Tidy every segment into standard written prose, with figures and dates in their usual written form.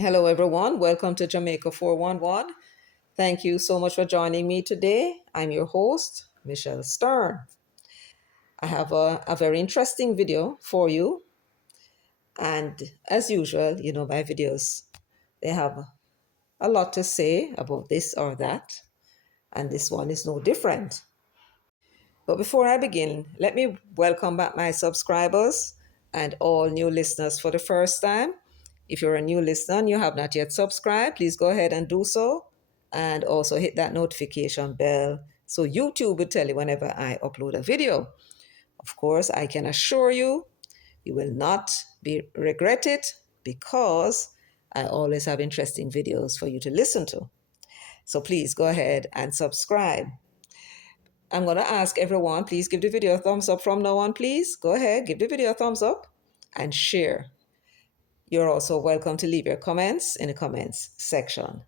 Hello, everyone. Welcome to Jamaica 411. Thank you so much for joining me today. I'm your host, Michelle Stern. I have a very interesting video for you. And as usual, my videos, they have a lot to say about this or that. And this one is no different. But before I begin, let me welcome back my subscribers and all new listeners for the first time. If you're a new listener and you have not yet subscribed, please go ahead and do so. And also hit that notification bell so YouTube will tell you whenever I upload a video. Of course, I can assure you, you will not regret it because I always have interesting videos for you to listen to. So please go ahead and subscribe. I'm going to ask everyone, please give the video a thumbs up from now on, please. Go ahead, give the video a thumbs up and share. You're also welcome to leave your comments in the comments section.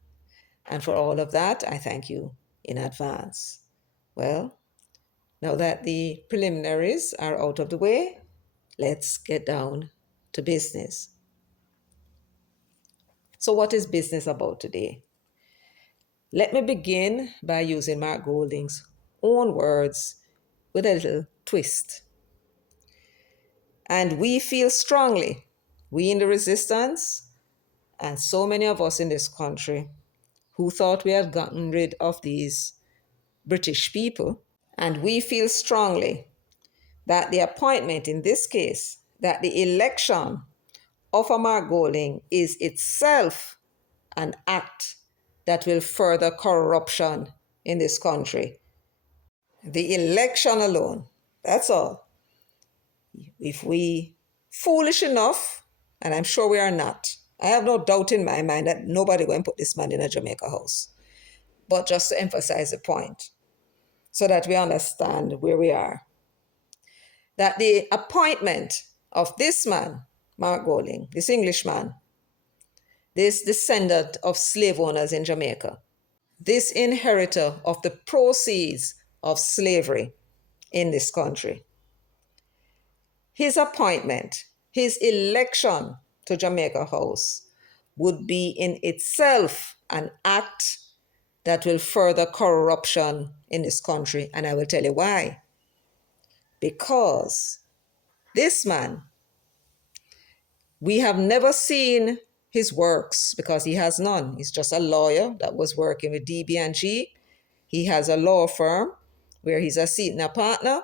And for all of that, I thank you in advance. Well, now that the preliminaries are out of the way, let's get down to business. So what is business about today? Let me begin by using Mark Golding's own words with a little twist. And we feel strongly, we in the resistance, and so many of us in this country who thought we had gotten rid of these British people, and we feel strongly that the appointment in this case, that the election of Mark Golding is itself an act that will further corruption in this country. The election alone, that's all. If we foolish enough, and I'm sure we are not, I have no doubt in my mind that nobody going to put this man in a Jamaica house. But just to emphasize the point, so that we understand where we are, that the appointment of this man, Mark Golding, this Englishman, this descendant of slave owners in Jamaica, this inheritor of the proceeds of slavery in this country, his appointment, his election to Jamaica House would be in itself an act that will further corruption in this country. And I will tell you why. Because this man, we have never seen his works because he has none. He's just a lawyer that was working with DB&G. He has a law firm where he's a senior partner.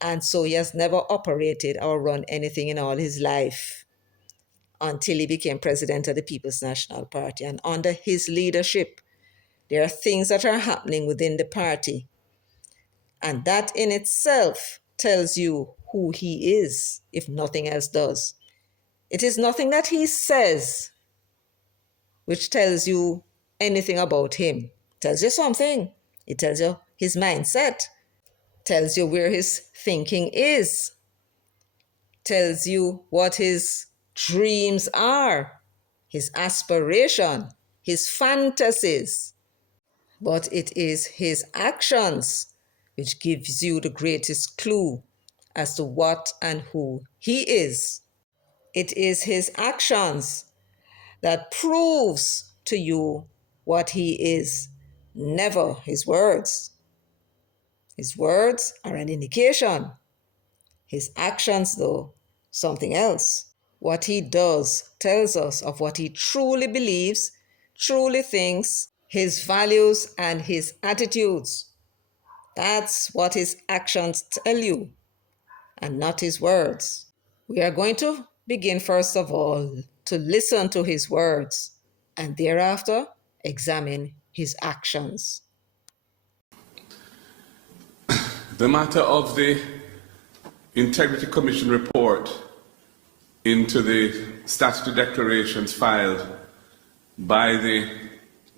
And so he has never operated or run anything in all his life until he became president of the People's National Party. And under his leadership, there are things that are happening within the party. And that in itself tells you who he is, if nothing else does. It is nothing that he says which tells you anything about him. It tells you something. It tells you his mindset, tells you where his thinking is, tells you what his dreams are, his aspiration, his fantasies. But it is his actions which gives you the greatest clue as to what and who he is. It is his actions that proves to you what he is, never his words. His words are an indication. His actions, though, something else. What he does tells us of what he truly believes, truly thinks, his values and his attitudes. That's what his actions tell you, and not his words. We are going to begin, first of all, to listen to his words, and thereafter examine his actions. The matter of the Integrity Commission report into the statutory declarations filed by the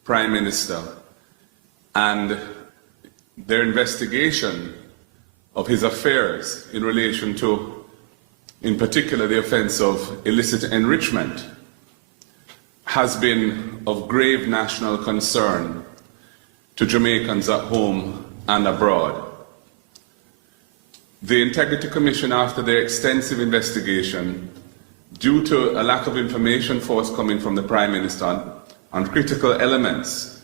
Prime Minister and their investigation of his affairs in relation to, in particular, the offence of illicit enrichment has been of grave national concern to Jamaicans at home and abroad. The Integrity Commission, after their extensive investigation, due to a lack of information forthcoming from the Prime Minister on critical elements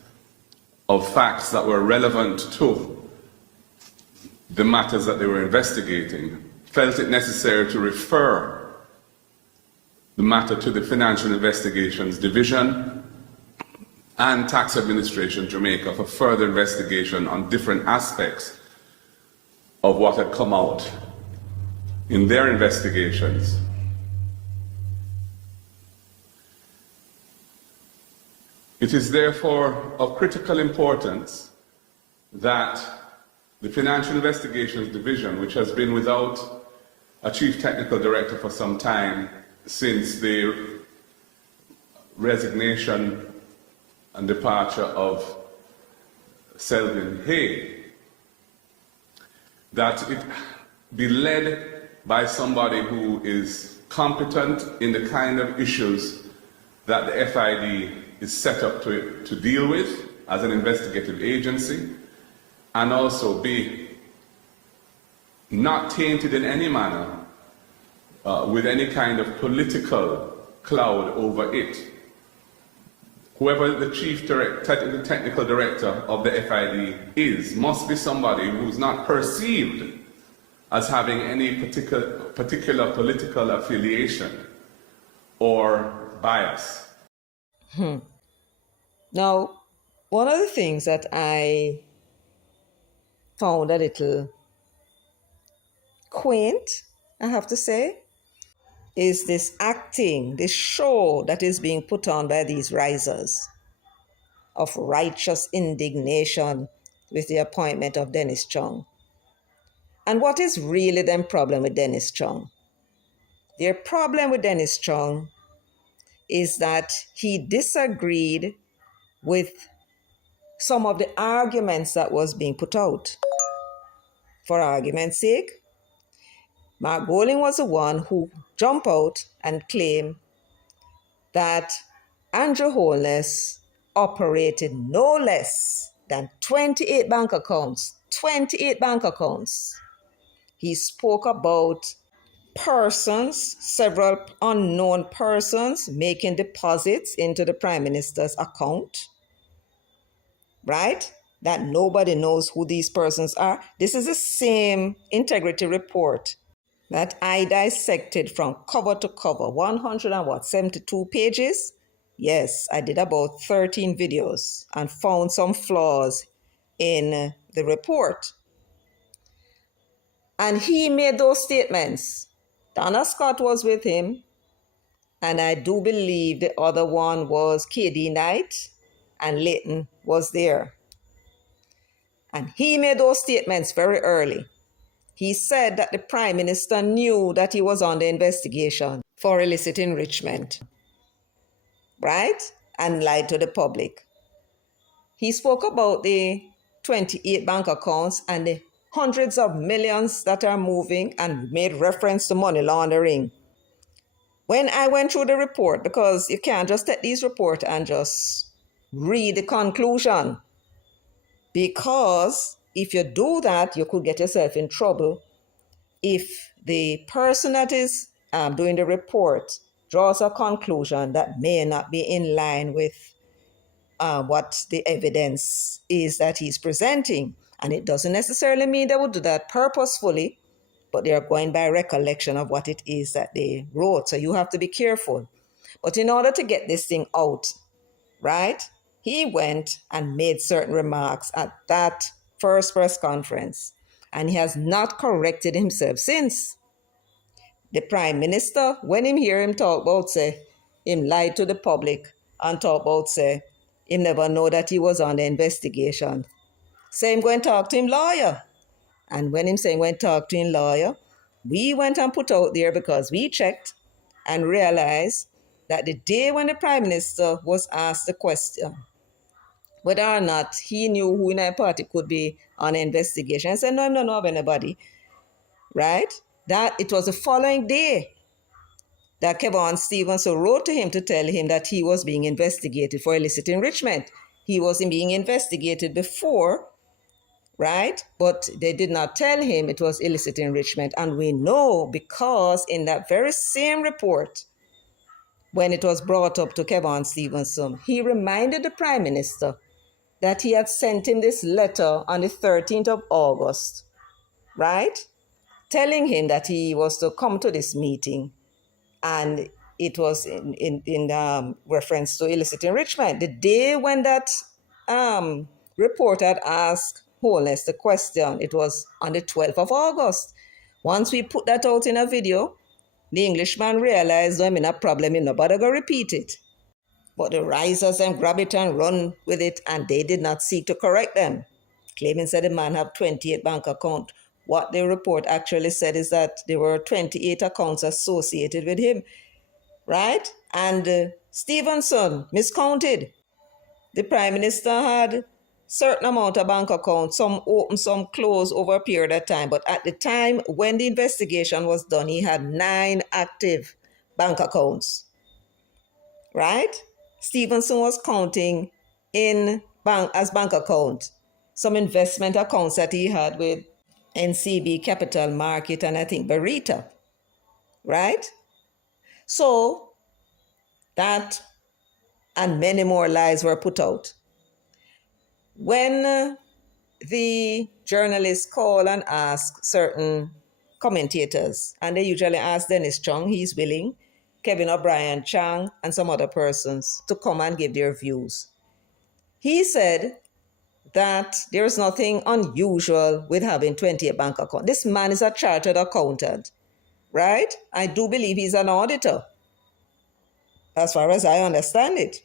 of facts that were relevant to the matters that they were investigating, felt it necessary to refer the matter to the Financial Investigations Division and Tax Administration Jamaica for further investigation on different aspects of what had come out in their investigations. It is therefore of critical importance that the Financial Investigations Division, which has been without a Chief Technical Director for some time since the resignation and departure of Selvin Hay, that it be led by somebody who is competent in the kind of issues that the FID is set up to deal with as an investigative agency, and also be not tainted in any manner with any kind of political cloud over it. Whoever the technical director of the FID is, must be somebody who's not perceived as having any particular political affiliation or bias. Now, one of the things that I found a little quaint, I have to say, is this acting, this show that is being put on by these risers of righteous indignation with the appointment of Dennis Chung. And what is really their problem with Dennis Chung? Their problem with Dennis Chung is that he disagreed with some of the arguments that was being put out. For argument's sake, Mark Goling was the one who jumped out and claimed that Andrew Holness operated no less than 28 bank accounts. 28 bank accounts. He spoke about persons, several unknown persons, making deposits into the Prime Minister's account, right? That nobody knows who these persons are. This is the same integrity report that I dissected from cover to cover, 172 pages. Yes, I did about 13 videos and found some flaws in the report. And he made those statements. Donna Scott was with him, and I do believe the other one was KD Knight, and Leighton was there. And he made those statements very early. He said that the Prime Minister knew that he was under investigation for illicit enrichment, right? And lied to the public. He spoke about the 28 bank accounts and the hundreds of millions that are moving, and made reference to money laundering. When I went through the report, because you can't just take these reports and just read the conclusion, because if you do that, you could get yourself in trouble if the person that is doing the report draws a conclusion that may not be in line with what the evidence is that he's presenting. And it doesn't necessarily mean they would do that purposefully, but they are going by recollection of what it is that they wrote. So you have to be careful. But in order to get this thing out, right, he went and made certain remarks at that first press conference, and he has not corrected himself since. The Prime Minister, when him hear him talk about, say, him lied to the public and talk about, say, him never know that he was on the investigation. Say him go and talk to him lawyer. And when him saying went talk to him lawyer, we went and put out there, because we checked and realized that the day when the Prime Minister was asked the question whether or not he knew who in our party could be on an investigation, I said, no, I don't know of anybody, right? That it was the following day that Kevin Stevenson wrote to him to tell him that he was being investigated for illicit enrichment. He wasn't being investigated before, right? But they did not tell him it was illicit enrichment. And we know, because in that very same report, when it was brought up to Kevin Stevenson, he reminded the Prime Minister that he had sent him this letter on the 13th of August, right? Telling him that he was to come to this meeting, and it was in reference to illicit enrichment. The day when that reporter had asked Holness the question, it was on the 12th of August. Once we put that out in a video, the Englishman realized I'm in a problem, nobody gonna repeat it. But the risers and grab it and run with it, and they did not seek to correct them, claiming that the man had 28 bank accounts. What the report actually said is that there were 28 accounts associated with him, right? And Stevenson miscounted. The Prime Minister had certain amount of bank accounts, some open, some closed over a period of time. But at the time when the investigation was done, he had 9 active bank accounts, right? Stevenson was counting in bank account some investment accounts that he had with NCB Capital Market and I think Berita, right? So that and many more lies were put out. When the journalists call and ask certain commentators, and they usually ask Dennis Chung, he's willing, Kevin O'Brien Chang, and some other persons to come and give their views. He said that there is nothing unusual with having 28 bank accounts. This man is a chartered accountant, right? I do believe he's an auditor, as far as I understand it.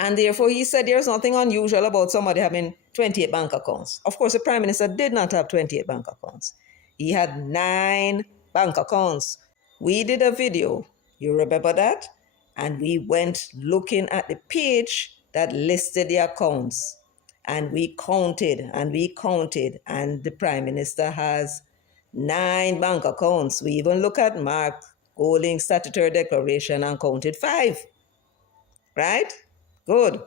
And therefore, he said there's nothing unusual about somebody having 28 bank accounts. Of course, the Prime Minister did not have 28 bank accounts. He had 9 bank accounts. We did a video, you remember that? And we went looking at the page that listed the accounts. And we counted, and the Prime Minister has 9 bank accounts. We even look at Mark Golding's statutory declaration and counted 5. Right? Good.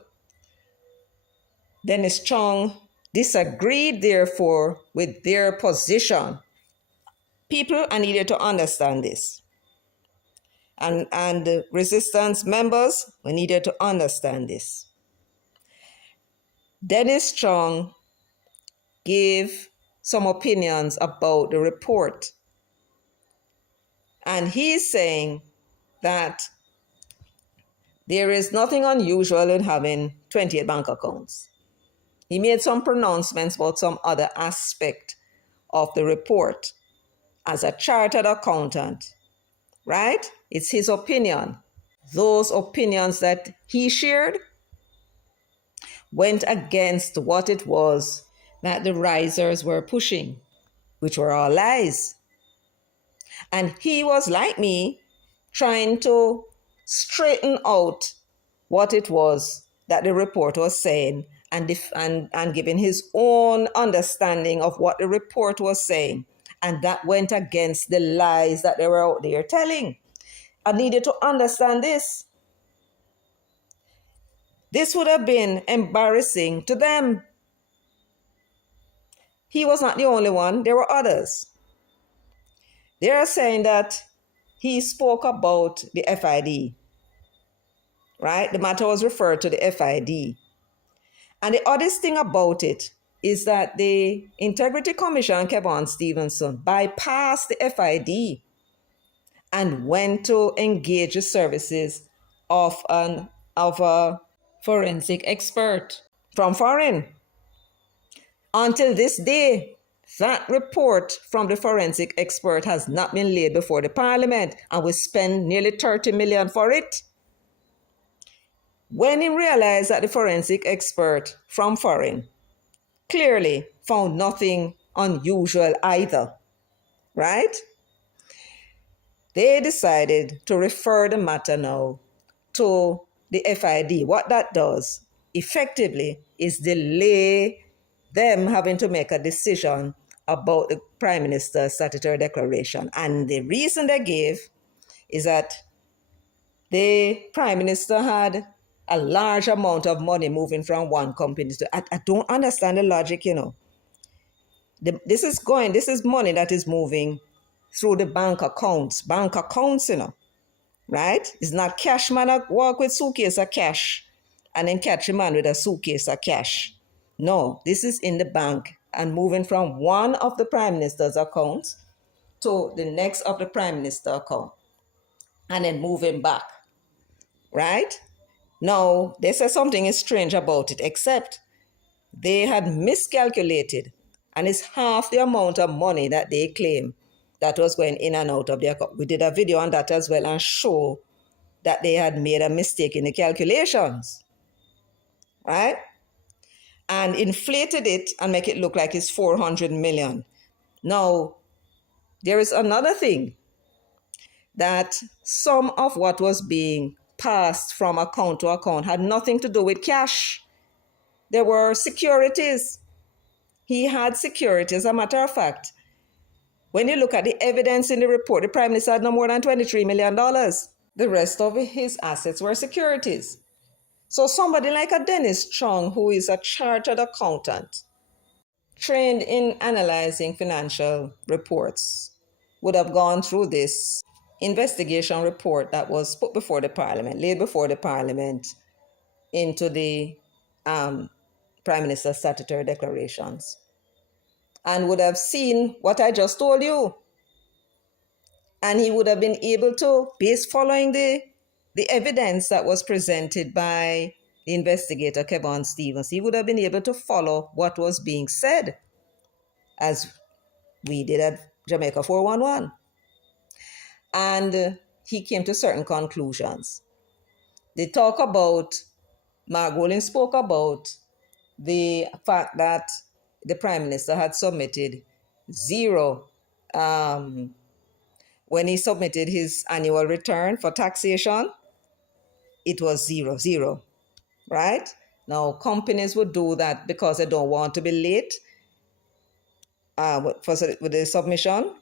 Dennis Chung disagreed, therefore, with their position. People are needed to understand this. And the resistance members were needed to understand this. Dennis Chung gave some opinions about the report. And he's saying that there is nothing unusual in having 28 bank accounts. He made some pronouncements about some other aspect of the report as a chartered accountant, right? It's his opinion. Those opinions that he shared went against what it was that the risers were pushing, which were all lies. And he was, like me, trying to straighten out what it was that the report was saying and giving his own understanding of what the report was saying. And that went against the lies that they were out there telling. I needed to understand this. This would have been embarrassing to them. He was not the only one. There were others. They are saying that he spoke about the FID. Right? The matter was referred to the FID. And the oddest thing about it is that the Integrity Commission, Kevin Stevenson, bypassed the FID and went to engage the services of a forensic expert from foreign. Until this day, that report from the forensic expert has not been laid before the Parliament, and we spend nearly 30 million for it. When he realized that the forensic expert from foreign clearly found nothing unusual either, right? They decided to refer the matter now to the FID. What that does effectively is delay them having to make a decision about the Prime Minister's statutory declaration. And the reason they gave is that the Prime Minister had a large amount of money moving from one company to... I don't understand the logic, you know. This is money that is moving through the bank accounts, you know. right? It's not cash man a walk with suitcase of cash and then catch a man with a suitcase of cash. No, this is in the bank and moving from one of the prime minister's accounts to the next of the prime minister account and then moving back, right? Now, they say something is strange about it, except they had miscalculated and it's half the amount of money that they claim that was going in and out of their account. We did a video on that as well and show that they had made a mistake in the calculations, right? And inflated it and make it look like it's 400 million. Now, there is another thing, that some of what was being passed from account to account had nothing to do with cash. There were securities. He had securities. As a matter of fact, when you look at the evidence in the report, the Prime Minister had no more than $23 million. The rest of his assets were securities. So somebody like a Dennis Chung, who is a chartered accountant, trained in analyzing financial reports, would have gone through this investigation report that was put before the Parliament, laid before the Parliament, into the Prime Minister's statutory declarations, and would have seen what I just told you. And he would have been able to, based following the evidence that was presented by the investigator, Kevin Stevens, he would have been able to follow what was being said, as we did at Jamaica 411. And he came to certain conclusions. They talk about, Mark Golding spoke about the fact that the Prime Minister had submitted zero when he submitted his annual return for taxation. It was zero, right? Now, companies would do that because they don't want to be late with the submission.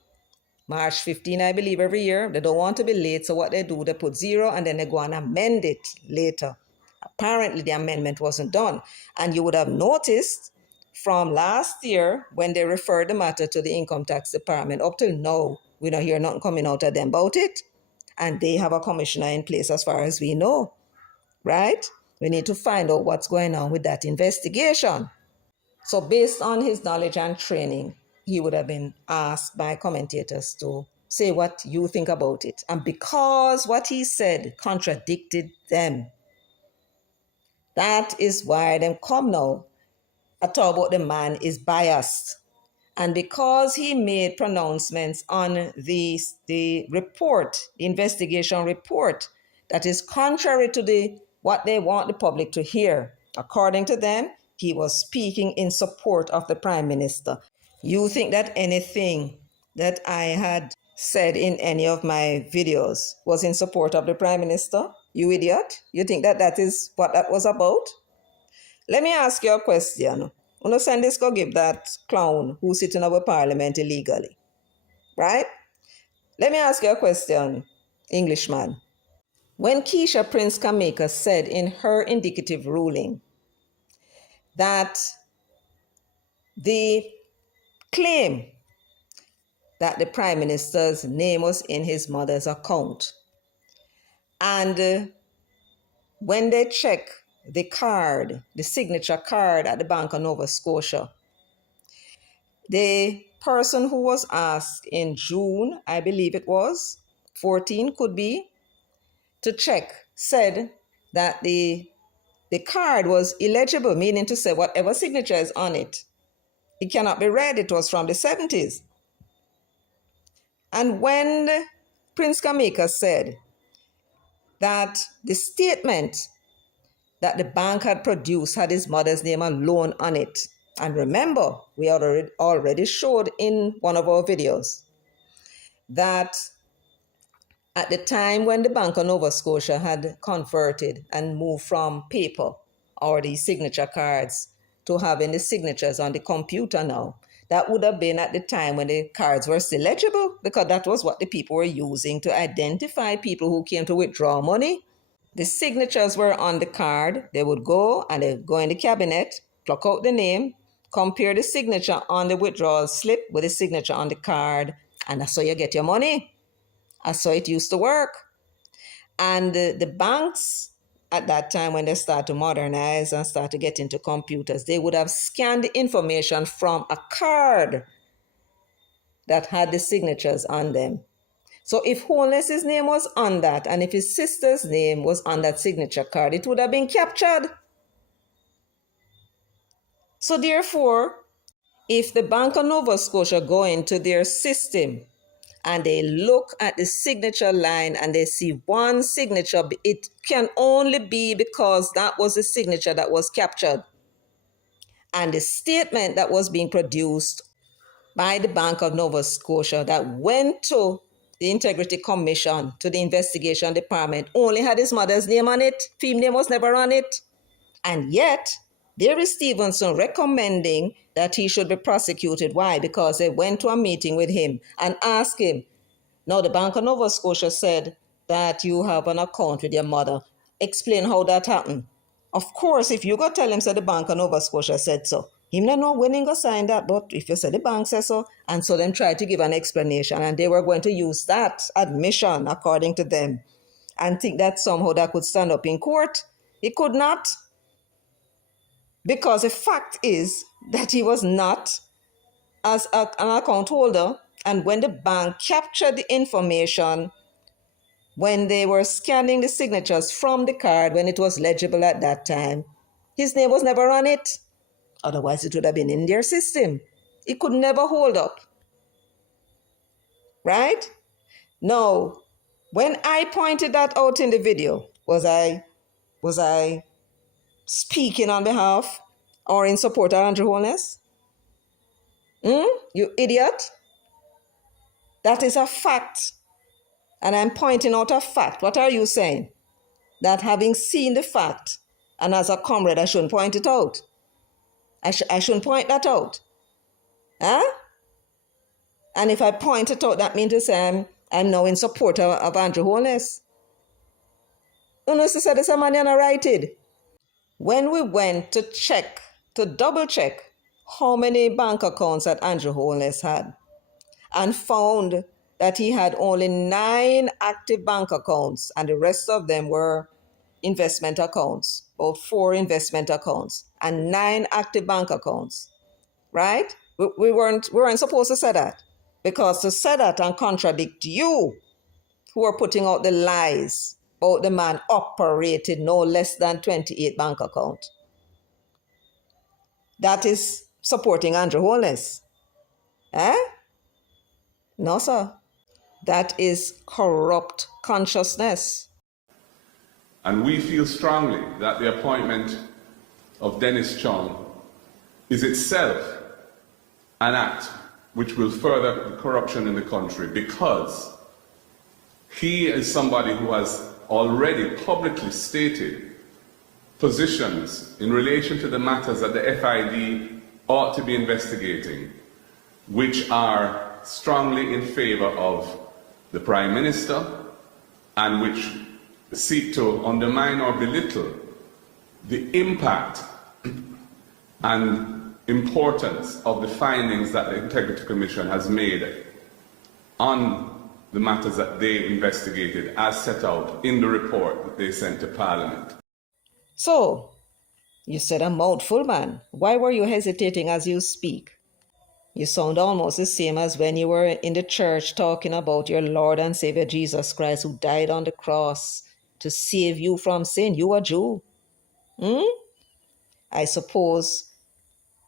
March 15, I believe, every year. They don't want to be late, so what they do, they put zero and then they go and amend it later. Apparently, the amendment wasn't done. And you would have noticed from last year, when they referred the matter to the Income Tax Department, up till now, we don't hear nothing coming out of them about it. And they have a commissioner in place as far as we know, right? We need to find out what's going on with that investigation. So based on his knowledge and training, he would have been asked by commentators to say what you think about it. And because what he said contradicted them, that is why them come now. I talk about the man is biased. And because he made pronouncements on the report, the investigation report, that is contrary to what they want the public to hear, according to them, he was speaking in support of the Prime Minister. You think that anything that I had said in any of my videos was in support of the Prime Minister? You idiot. You think that that is what that was about? Let me ask you a question. You know, send this go give that clown who's sitting in our parliament illegally, right? Let me ask you a question, Englishman. When Keisha Prince Kameka said in her indicative ruling that the claim that the Prime Minister's name was in his mother's account, and when they check the card, the signature card at the Bank of Nova Scotia, the person who was asked in June, I believe it was, 14 could be, to check, said that the card was illegible, meaning to say whatever signature is on it, it cannot be read. It was from the 70s. And when Prince Kameka said that the statement that the bank had produced had his mother's name alone on it, and remember, we already showed in one of our videos that at the time when the Bank of Nova Scotia had converted and moved from paper or the signature cards to having the signatures on the computer now, that would have been at the time when the cards were still legible, because that was what the people were using to identify people who came to withdraw money. The signatures were on the card. They would go and they'd go in the cabinet, pluck out the name, compare the signature on the withdrawal slip with the signature on the card, and that's how you get your money. That's how it used to work. And the banks at that time, when they start to modernize and start to get into computers, they would have scanned the information from a card that had the signatures on them. So if Holness's name was on that, and if his sister's name was on that signature card, it would have been captured. So therefore, if the Bank of Nova Scotia go into their system and they look at the signature line and they see one signature, it can only be because that was the signature that was captured. And the statement that was being produced by the Bank of Nova Scotia that went to the Integrity Commission, to the investigation department, only had his mother's name on it. Fem's name was never on it. And yet, there is Stevenson recommending that he should be prosecuted. Why? Because they went to a meeting with him and asked him. Now, the Bank of Nova Scotia said that you have an account with your mother. Explain how that happened. Of course, if you go tell him, so the Bank of Nova Scotia said so. Him not know when he go sign that, but if you say the bank says so, and so them try to give an explanation, and they were going to use that admission, according to them, and think that somehow that could stand up in court. It could not. Because the fact is that he was not as an account holder, and when the bank captured the information, when they were scanning the signatures from the card, when it was legible at that time, his name was never on it. Otherwise, it would have been in their system. It could never hold up. Right? Now, when I pointed that out in the video, was I speaking on behalf or in support of Andrew Holness? You idiot. That is a fact. And I'm pointing out a fact. What are you saying? That having seen the fact, and as a comrade, I shouldn't point it out. I shouldn't point that out. Huh? And if I point it out, that means to say I'm now in support of Andrew Holness. Unnecessary this man righted. When we went to check, to double check how many bank accounts that Andrew Holness had, and found that he had only 9 active bank accounts, and the rest of them were investment accounts, or 4 investment accounts, and 9 active bank accounts, right? We weren't supposed to say that, because to say that and contradict you, who are putting out the lies about the man operated no less than 28 bank accounts. That is supporting Andrew Holness. Eh? No, sir. That is corrupt consciousness. And we feel strongly that the appointment of Dennis Chung is itself an act which will further the corruption in the country, because he is somebody who has already publicly stated positions in relation to the matters that the FID ought to be investigating, which are strongly in favor of the Prime Minister and which seek to undermine or belittle the impact and importance of the findings that the Integrity Commission has made on the matters that they investigated as set out in the report that they sent to Parliament. So, you said a mouthful, man. Why were you hesitating as you speak? You sound almost the same as when you were in the church talking about your Lord and Savior Jesus Christ, who died on the cross to save you from sin. You a Jew. I suppose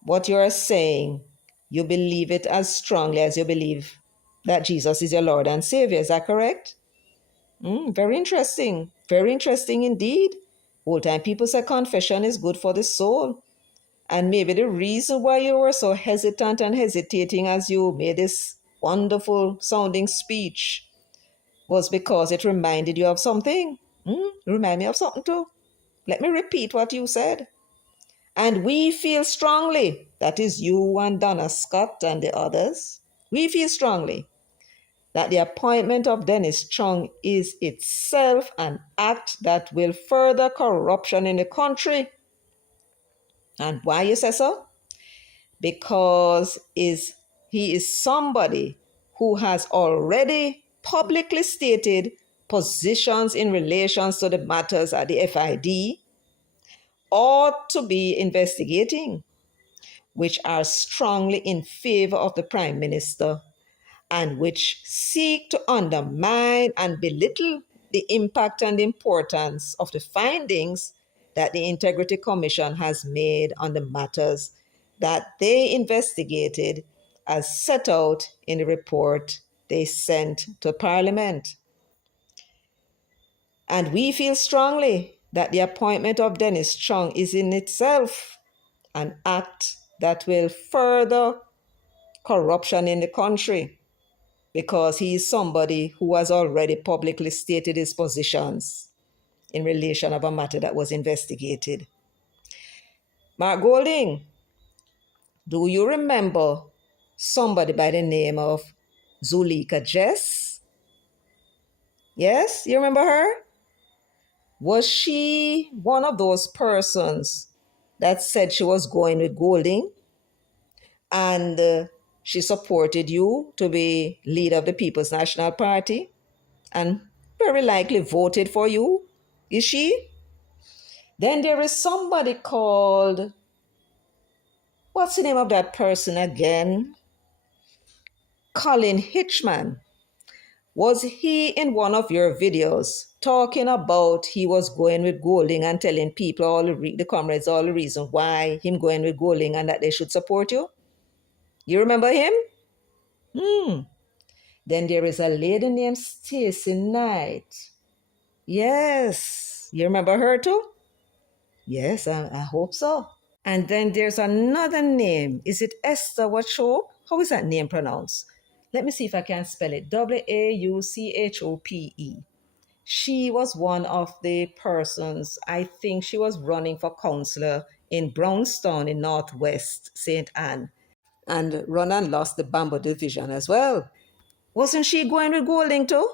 what you are saying, you believe it as strongly as you believe that Jesus is your Lord and Savior. Is that correct? Very interesting. Very interesting indeed. Old time people say confession is good for the soul. And maybe the reason why you were so hesitant and hesitating as you made this wonderful sounding speech was because it reminded you of something. Remind me of something too. Let me repeat what you said. And we feel strongly, that is you and Donna Scott and the others, we feel strongly that the appointment of Dennis Chung is itself an act that will further corruption in the country. And why you say so? Because he is somebody who has already publicly stated, positions in relation to the matters at the FID ought to be investigating, which are strongly in favor of the Prime Minister and which seek to undermine and belittle the impact and importance of the findings that the Integrity Commission has made on the matters that they investigated as set out in the report they sent to Parliament. And we feel strongly that the appointment of Dennis Chung is in itself an act that will further corruption in the country, because he is somebody who has already publicly stated his positions in relation of a matter that was investigated. Mark Golding, do you remember somebody by the name of Zulika Jess? Yes, you remember her? Was she one of those persons that said she was going with Golding and she supported you to be leader of the People's National Party and very likely voted for you? Is she? Then there is somebody called, what's the name of that person again? Colin Hitchman. Was he in one of your videos talking about he was going with Golding and telling people, the comrades, all the reason why him going with Golding and that they should support you? You remember him? Then there is a lady named Stacey Knight. Yes. You remember her too? Yes, I hope so. And then there's another name. Is it Esther Wauchope? How is that name pronounced? Let me see if I can spell it. Wauchope. She was one of the persons, I think she was running for councillor in Brownstown in Northwest St. Anne. And run and lost the Bamboo Division as well. Wasn't she going with Golding too?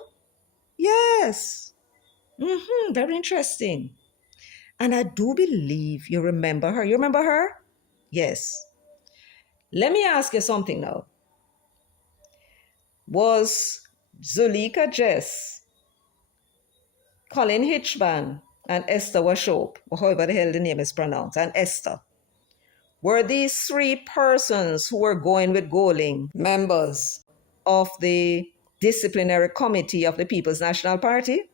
Yes. Very interesting. And I do believe you remember her. You remember her? Yes. Let me ask you something now. Was Zulika Jess, Colin Hitchman, and Esther Wauchope, or however the hell the name is pronounced, and Esther, were these three persons who were going with Golding members of the disciplinary committee of the People's National Party?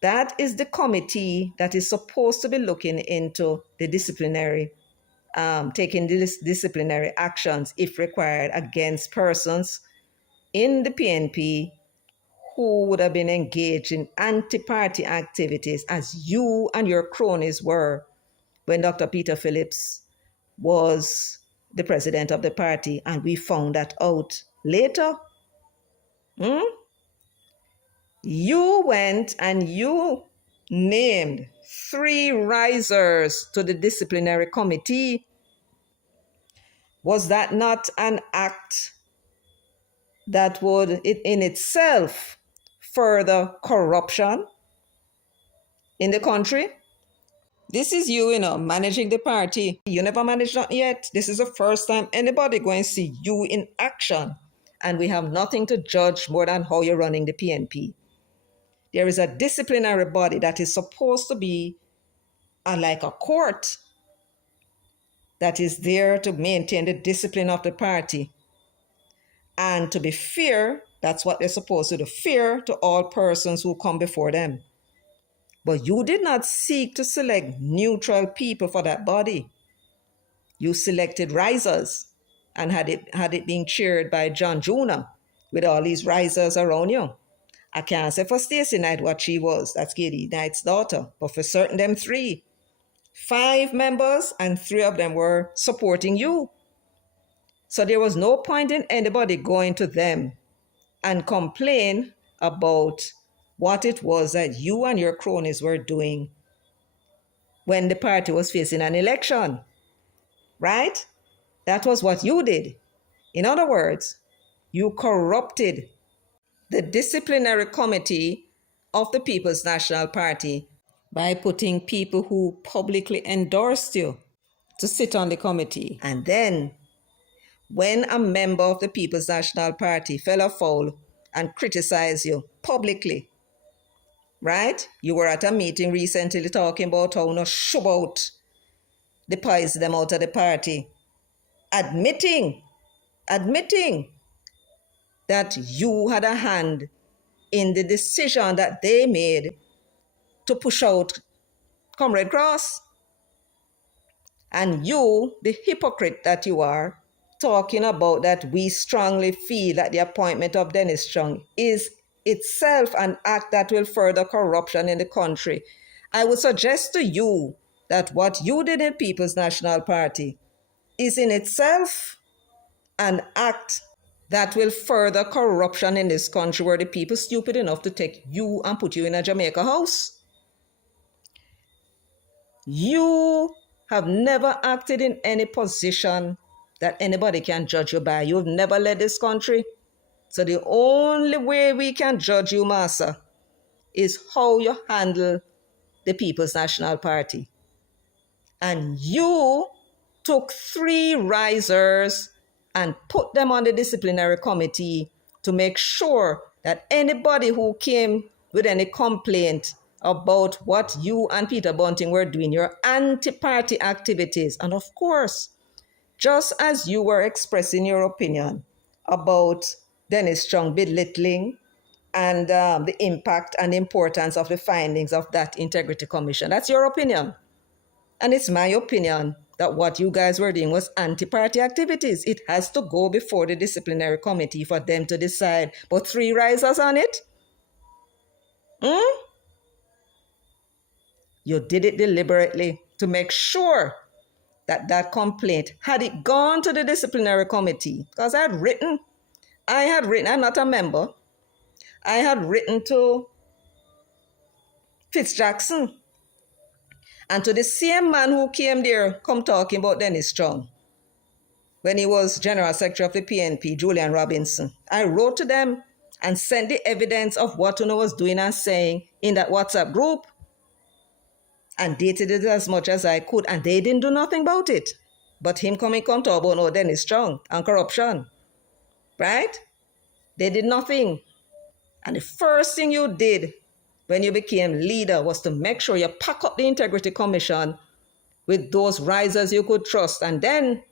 That is the committee that is supposed to be looking into the disciplinary, taking disciplinary actions, if required, against persons in the PNP who would have been engaged in anti-party activities, as you and your cronies were when Dr. Peter Phillips was the president of the party, and we found that out later. You went and you named 3 risers to the disciplinary committee. Was that not an act that would in itself further corruption in the country? This is you, managing the party. You never managed that yet. This is the first time anybody going to see you in action. And we have nothing to judge more than how you're running the PNP. There is a disciplinary body that is supposed to be like a court that is there to maintain the discipline of the party. And to be fair, that's what they're supposed to do, fair to all persons who come before them. But you did not seek to select neutral people for that body. You selected risers and had it being chaired by John Juna with all these risers around you. I can't say for Stacey Knight what she was. That's Katie Knight's daughter. But for certain, them 3. 5 members and 3 of them were supporting you. So there was no point in anybody going to them and complain about what it was that you and your cronies were doing when the party was facing an election. Right? That was what you did. In other words, you corrupted the disciplinary committee of the People's National Party by putting people who publicly endorsed you to sit on the committee. And then, when a member of the People's National Party fell afoul and criticized you publicly, right? You were at a meeting recently talking about how no shove out the pies them out of the party, admitting that you had a hand in the decision that they made to push out Comrade Cross. And you, the hypocrite that you are, talking about that we strongly feel that the appointment of Dennis Strong is itself an act that will further corruption in the country. I would suggest to you that what you did in People's National Party is in itself an act that will further corruption in this country, where the people stupid enough to take you and put you in a Jamaica house. You have never acted in any position that anybody can judge you by. You've never led this country. So the only way we can judge you, Master, is how you handle the People's National Party. And you took 3 risers and put them on the disciplinary committee to make sure that anybody who came with any complaint about what you and Peter Bunting were doing, your anti-party activities, and of course, just as you were expressing your opinion about Dennis Strong belittling and the impact and importance of the findings of that Integrity Commission. That's your opinion. And it's my opinion that what you guys were doing was anti-party activities. It has to go before the disciplinary committee for them to decide. But 3 risers on it? You did it deliberately to make sure that that complaint, had it gone to the disciplinary committee, because I'm not a member, I had written to Fitzjackson and to the same man who came there come talking about Dennis Strong when he was General Secretary of the PNP, Julian Robinson. I wrote to them and sent the evidence of what Uno was doing and saying in that WhatsApp group, and dated it as much as I could, and they didn't do nothing about it. But him come talk about Dennis Strong and corruption, right? They did nothing. And the first thing you did when you became leader was to make sure you pack up the Integrity Commission with those risers you could trust. And then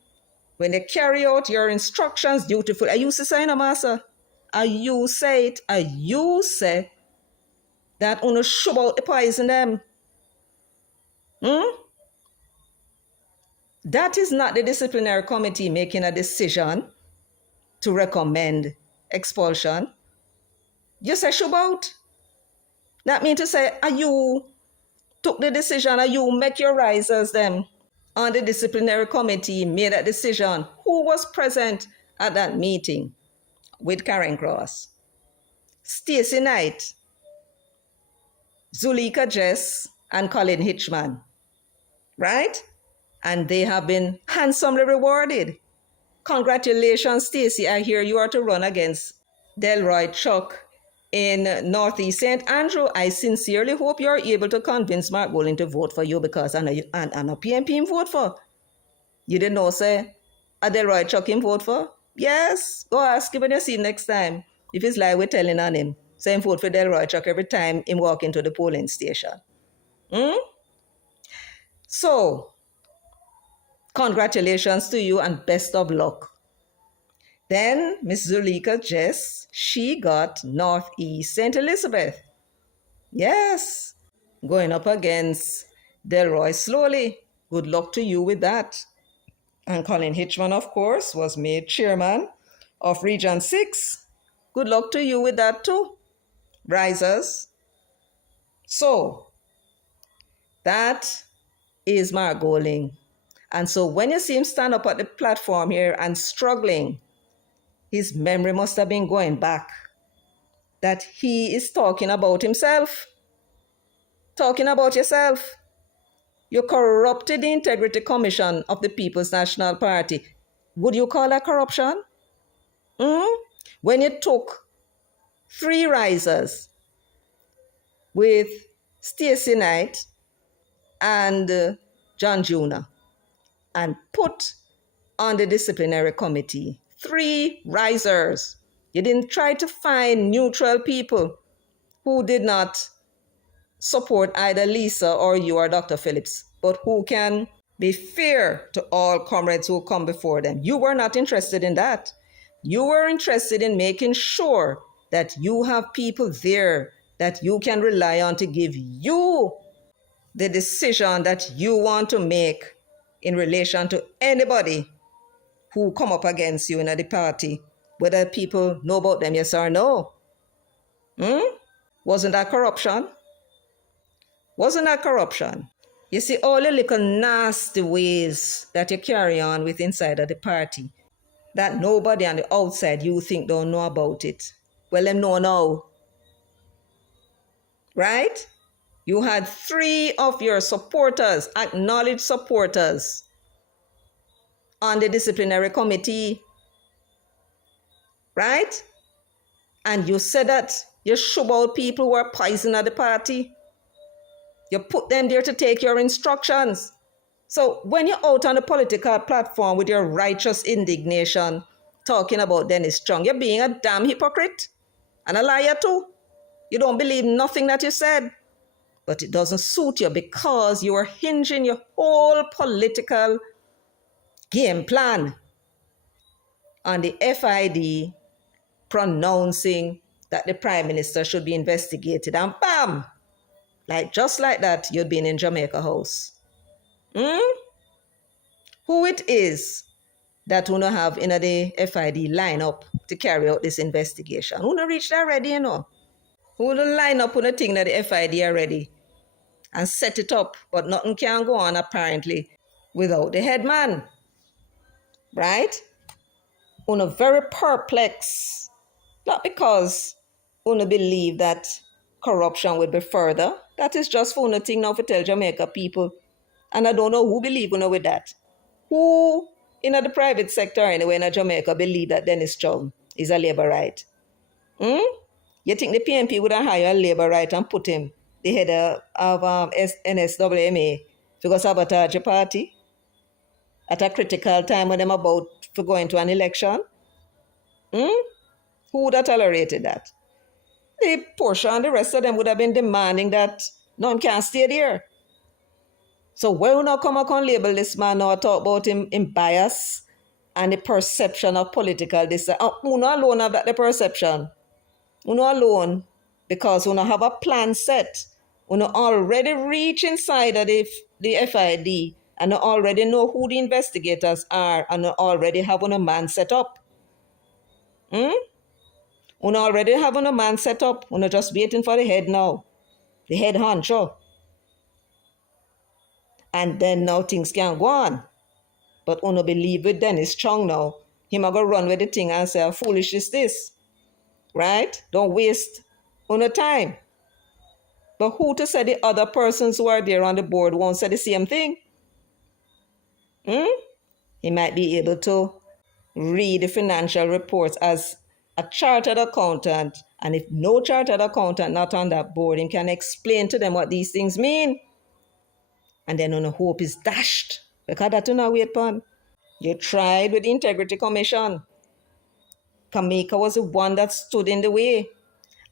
when they carry out your instructions dutifully, I used to say, no, Master, you say that Uno shove out the poison them. That is not the disciplinary committee making a decision to recommend expulsion. You say shove out. That means to say, you took the decision, you make your risers them on the disciplinary committee made that decision. Who was present at that meeting with Karen Cross? Stacey Knight, Zulika Jess, and Colin Hitchman, right? And they have been handsomely rewarded. Congratulations, Stacey. I hear you are to run against Delroy Chuck in Northeast St. Andrew. I sincerely hope you're able to convince Mark Golding to vote for you, because I know PNP him vote for. You didn't know, say, a Delroy Chuck him vote for? Yes. Go ask him when you see him next time. If it's like we're telling on him, say him vote for Delroy Chuck every time him walk into the polling station. So, congratulations to you and best of luck. Then Miss Zulika Jess, she got Northeast St. Elizabeth. Yes, going up against Delroy Slowly. Good luck to you with that. And Colin Hitchman, of course, was made chairman of Region 6. Good luck to you with that too, risers. So, that is Mark Golding. And so when you see him stand up at the platform here and struggling, his memory must have been going back, that he is talking about himself, talking about yourself. You corrupted the Integrity Commission of the People's National Party. Would you call that corruption? When you took 3 risers with Stacey Knight and John Juna and put on the disciplinary committee 3 risers. You didn't try to find neutral people who did not support either Lisa or you or Dr. Phillips, but who can be fair to all comrades who come before them. You were not interested in that. You were interested in making sure that you have people there that you can rely on to give you the decision that you want to make in relation to anybody who come up against you in the party, whether people know about them, yes or no. Wasn't that corruption? Wasn't that corruption? You see all the little nasty ways that you carry on with inside of the party that nobody on the outside you think don't know about it. Well, them know now. Right? You had 3 of your supporters, acknowledged supporters, on the disciplinary committee. Right? And you said that you shove out people who are poison at the party. You put them there to take your instructions. So when you're out on the political platform with your righteous indignation talking about Dennis Strong, you're being a damn hypocrite and a liar too. You don't believe nothing that you said. But it doesn't suit you because you are hinging your whole political game plan on the FID pronouncing that the Prime Minister should be investigated. And bam! Just like that, you've been in Jamaica House. Who it is that we have in the FID line up to carry out this investigation? Who not reached already, you know? Who don't line up on the thing that the FID already and set it up, but nothing can go on apparently without the head man. Right? Una very perplexed. Not because una believe that corruption will be further. That is just for una thing now to tell Jamaica people. And I don't know who believe una with that. Who in the private sector anyway in Jamaica believe that Dennis Strong is a labor right? You think the PNP would have hired a labor right and put him the head of NSWMA to sabotage a party at a critical time when they're about to go into an election? Who would have tolerated that? The Portia and the rest of them would have been demanding that none can stay there. So where we not come and label this man or talk about him bias and the perception of political this? Who not alone have that the perception? Who not alone because we not have a plan set. We not already reach inside of the FID and we already know who the investigators are and we already have a man set up. We already have a man set up. We're just waiting for the head now. The head honcho. And then now things can go on. But we believe with Dennis Strong now. He might go run with the thing and say, how foolish is this? Right? Don't waste time. But who to say the other persons who are there on the board won't say the same thing? He might be able to read the financial reports as a chartered accountant. And if no chartered accountant not on that board, he can explain to them what these things mean. And then hope is dashed. Because that's not wait upon. You tried with the Integrity Commission. Kamika was the one that stood in the way.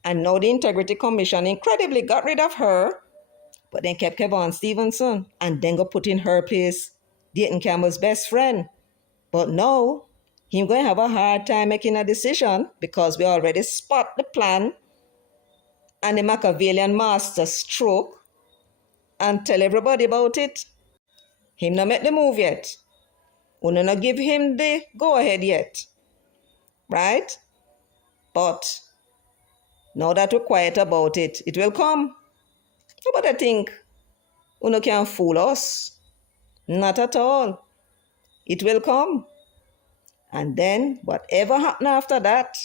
And now the Integrity Commission incredibly got rid of her, but then kept Kevon Stevenson and then go put in her place Dayton Campbell's best friend. But now, he's going to have a hard time making a decision because we already spot the plan and the Machiavellian master stroke and tell everybody about it. Him not make the move yet. We not give him the go-ahead yet. Right? But now that we're quiet about it, it will come. But I think Uno can't fool us. Not at all. It will come. And then whatever happen after that,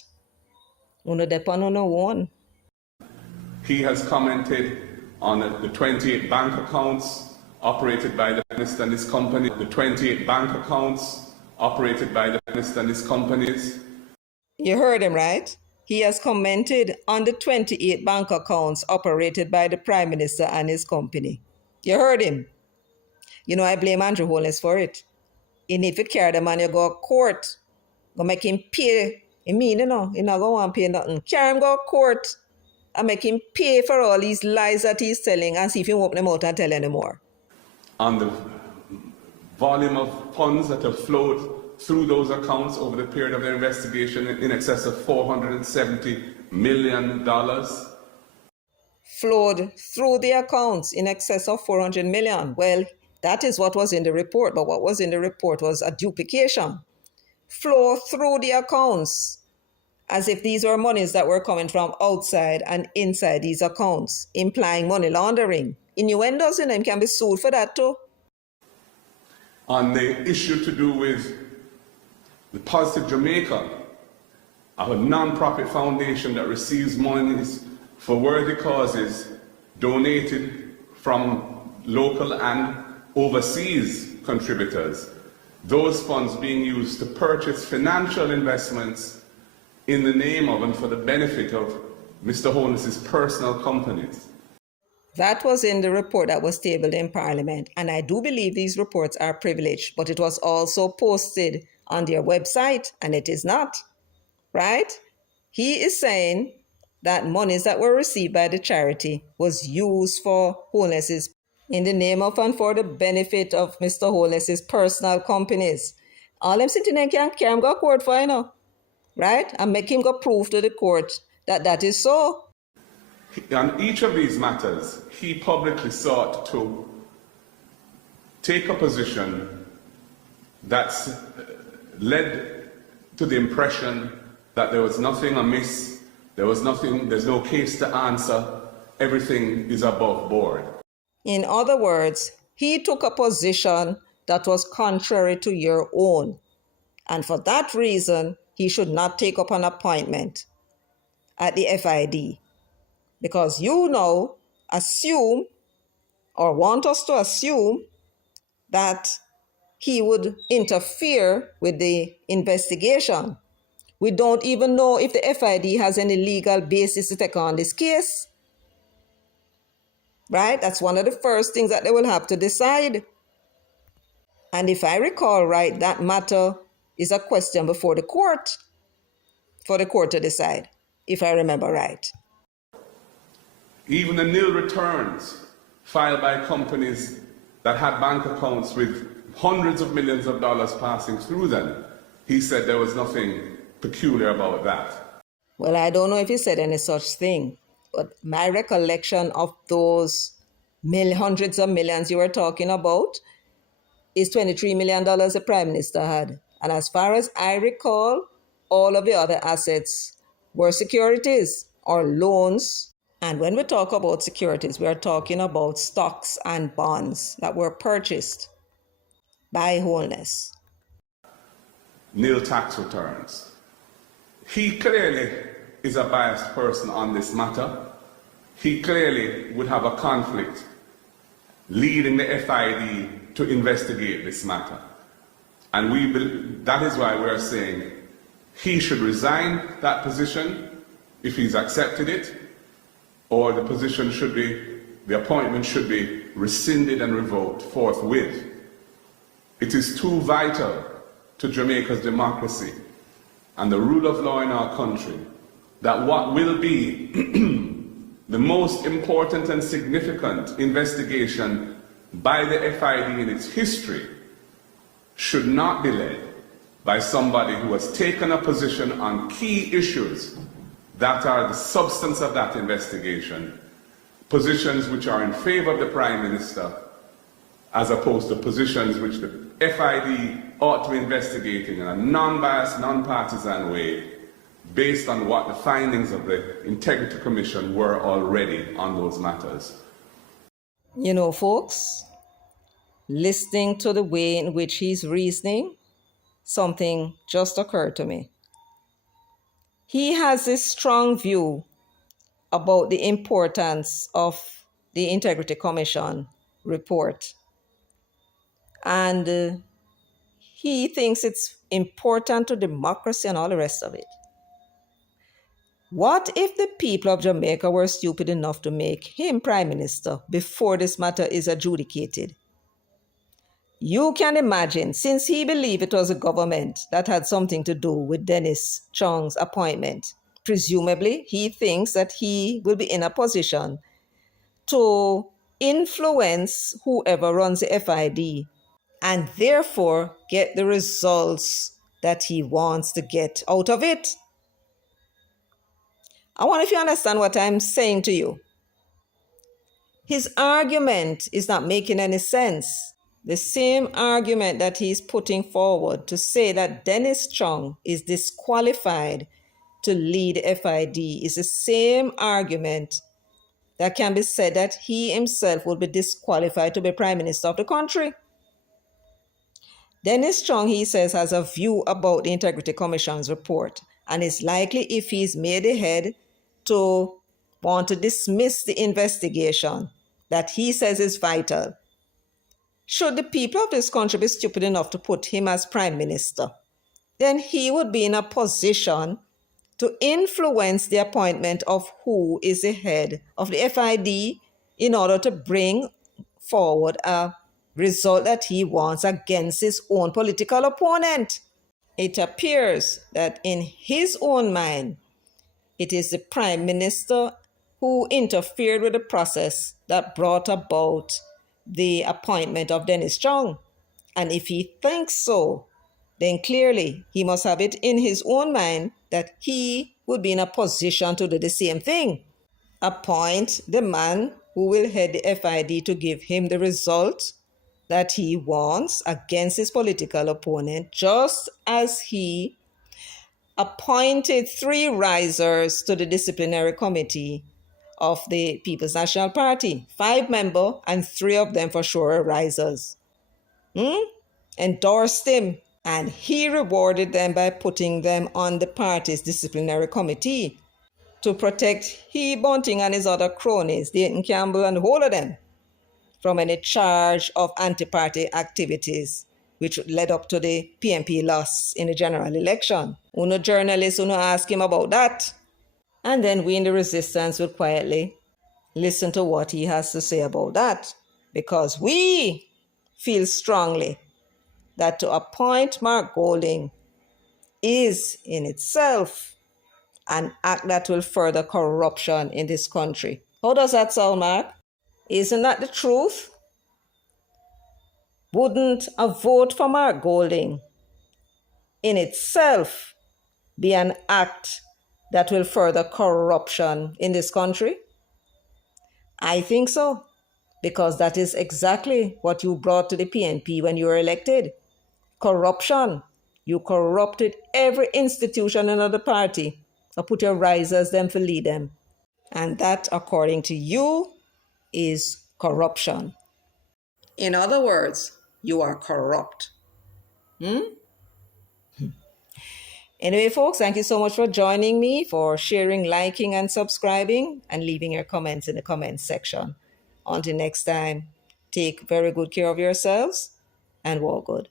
Uno depend on one. He has commented on the 28 bank accounts operated by the minister and his company. The 28 bank accounts operated by the minister and his companies. You heard him, right? He has commented on the 28 bank accounts operated by the Prime Minister and his company. You heard him. I blame Andrew Holness for it. He need to carry the man, you go to court. Go make him pay. He not going to pay nothing. Carry him go to court. and make him pay for all these lies that he's telling and see if he won't open them out and tell anymore. On the volume of funds that have flowed through those accounts over the period of their investigation in excess of $470 million. Flowed through the accounts in excess of 400 million. Well, that is what was in the report, but what was in the report was a duplication. Flow through the accounts as if these were monies that were coming from outside and inside these accounts, implying money laundering. Innuendos in them can be sued for that too. On the issue to do with the Positive Jamaica, a non-profit foundation that receives monies for worthy causes donated from local and overseas contributors, those funds being used to purchase financial investments in the name of and for the benefit of Mr. Holness's personal companies. That was in the report that was tabled in Parliament, and I do believe these reports are privileged, but it was also posted on their website, and it is not, right? He is saying that monies that were received by the charity was used for Holness's, in the name of and for the benefit of Mr. Holness's personal companies. All them sitting there can carry him go to court for, right? And make him go prove to the court that that is so. On each of these matters, he publicly sought to take a position that's led to the impression that there was nothing amiss, there's no case to answer, everything is above board. In other words, he took a position that was contrary to your own. And for that reason, he should not take up an appointment at the FID. Because you now assume or want us to assume that he would interfere with the investigation. We don't even know if the FID has any legal basis to take on this case. Right? That's one of the first things that they will have to decide. And if I recall right, that matter is a question before the court, for the court to decide, if I remember right. Even the nil returns filed by companies that had bank accounts with hundreds of millions of dollars passing through them, he said there was nothing peculiar about that. Well, I don't know if he said any such thing, but my recollection of those hundreds of millions you were talking about is $23 million the Prime Minister had. And as far as I recall, all of the other assets were securities or loans. And when we talk about securities, we are talking about stocks and bonds that were purchased by Holness. Nil tax returns. He clearly is a biased person on this matter. He clearly would have a conflict leading the FID to investigate this matter. And that is why we are saying he should resign that position if he's accepted it, or the appointment should be rescinded and revoked forthwith. It is too vital to Jamaica's democracy and the rule of law in our country that what will be the most important and significant investigation by the FID in its history should not be led by somebody who has taken a position on key issues that are the substance of that investigation, positions which are in favor of the Prime Minister, as opposed to positions which the FID ought to be investigating in a non-biased, non-partisan way, based on what the findings of the Integrity Commission were already on those matters. You know, folks, listening to the way in which he's reasoning, something just occurred to me. He has this strong view about the importance of the Integrity Commission report. And he thinks it's important to democracy and all the rest of it. What if the people of Jamaica were stupid enough to make him Prime Minister before this matter is adjudicated? You can imagine, since he believed it was the government that had something to do with Dennis Chung's appointment, presumably, he thinks that he will be in a position to influence whoever runs the FID and therefore get the results that he wants to get out of it. I wonder if you understand what I'm saying to you. His argument is not making any sense. The same argument that he's putting forward to say that Dennis Chung is disqualified to lead FID is the same argument that can be said that he himself will be disqualified to be Prime Minister of the country. Dennis Chung, he says, has a view about the Integrity Commission's report and is likely, if he's made ahead, to want to dismiss the investigation that he says is vital. Should the people of this country be stupid enough to put him as Prime Minister, then he would be in a position to influence the appointment of who is the head of the FID in order to bring forward a result that he wants against his own political opponent. It appears that in his own mind, it is the Prime Minister who interfered with the process that brought about the appointment of Dennis Chung. And if he thinks so, then clearly he must have it in his own mind that he would be in a position to do the same thing. Appoint the man who will head the FID to give him the result that he wants against his political opponent, just as he appointed 3 risers to the disciplinary committee of the People's National Party, 5-member and 3 of them for sure risers. Endorsed him, and he rewarded them by putting them on the party's disciplinary committee to protect he, Bunting, and his other cronies, Dayton Campbell and the whole of them, from any charge of anti-party activities, which led up to the PNP loss in the general election. Uno journalists, uno ask him about that. And then we in the resistance would quietly listen to what he has to say about that. Because we feel strongly that to appoint Mark Golding is in itself an act that will further corruption in this country. How does that sound, Mark? Isn't that the truth? Wouldn't a vote for Mark Golding in itself be an act that will further corruption in this country? I think so, because that is exactly what you brought to the PNP when you were elected. Corruption. You corrupted every institution in the party. So put your risers them to lead them. And that, according to you, is corruption. In other words, you are corrupt. Anyway, folks, thank you so much for joining me, for sharing, liking, and subscribing, and leaving your comments in the comments section. Until next time, take very good care of yourselves and walk good.